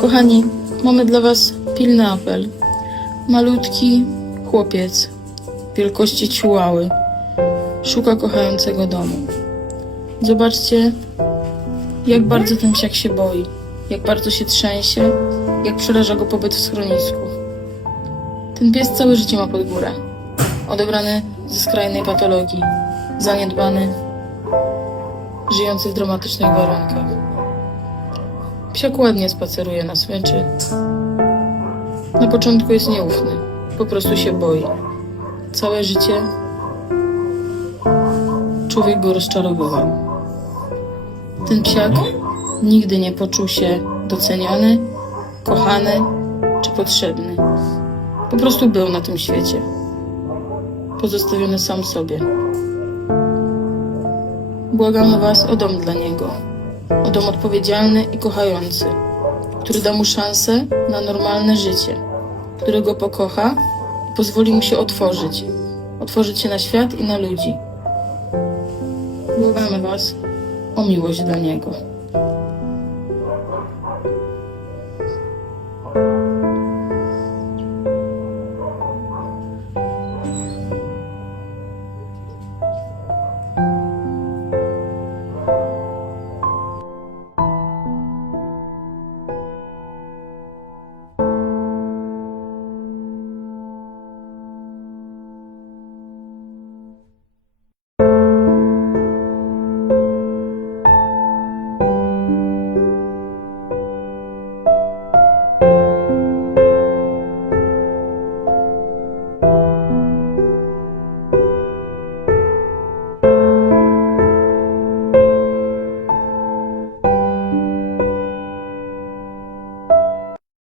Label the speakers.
Speaker 1: Kochani, mamy dla Was pilny apel. Malutki chłopiec wielkości ciułały szuka kochającego domu. Zobaczcie, jak bardzo ten psiak się boi, jak bardzo się trzęsie, jak przeraża go pobyt w schronisku. Ten pies całe życie ma pod górę. Odebrany ze skrajnej patologii, zaniedbany, żyjący w dramatycznych warunkach. Psiak ładnie spaceruje na smyczy. Na początku jest nieufny, po prostu się boi. Całe życie człowiek go rozczarowywał. Ten psiak nigdy nie poczuł się doceniony, kochany czy potrzebny. Po prostu był na tym świecie. Pozostawiony sam sobie. Błagamy Was o dom dla niego. O dom odpowiedzialny i kochający, który da mu szansę na normalne życie, który go pokocha i pozwoli mu się otworzyć. Otworzyć się na świat i na ludzi. Błagamy Was o miłość dla niego.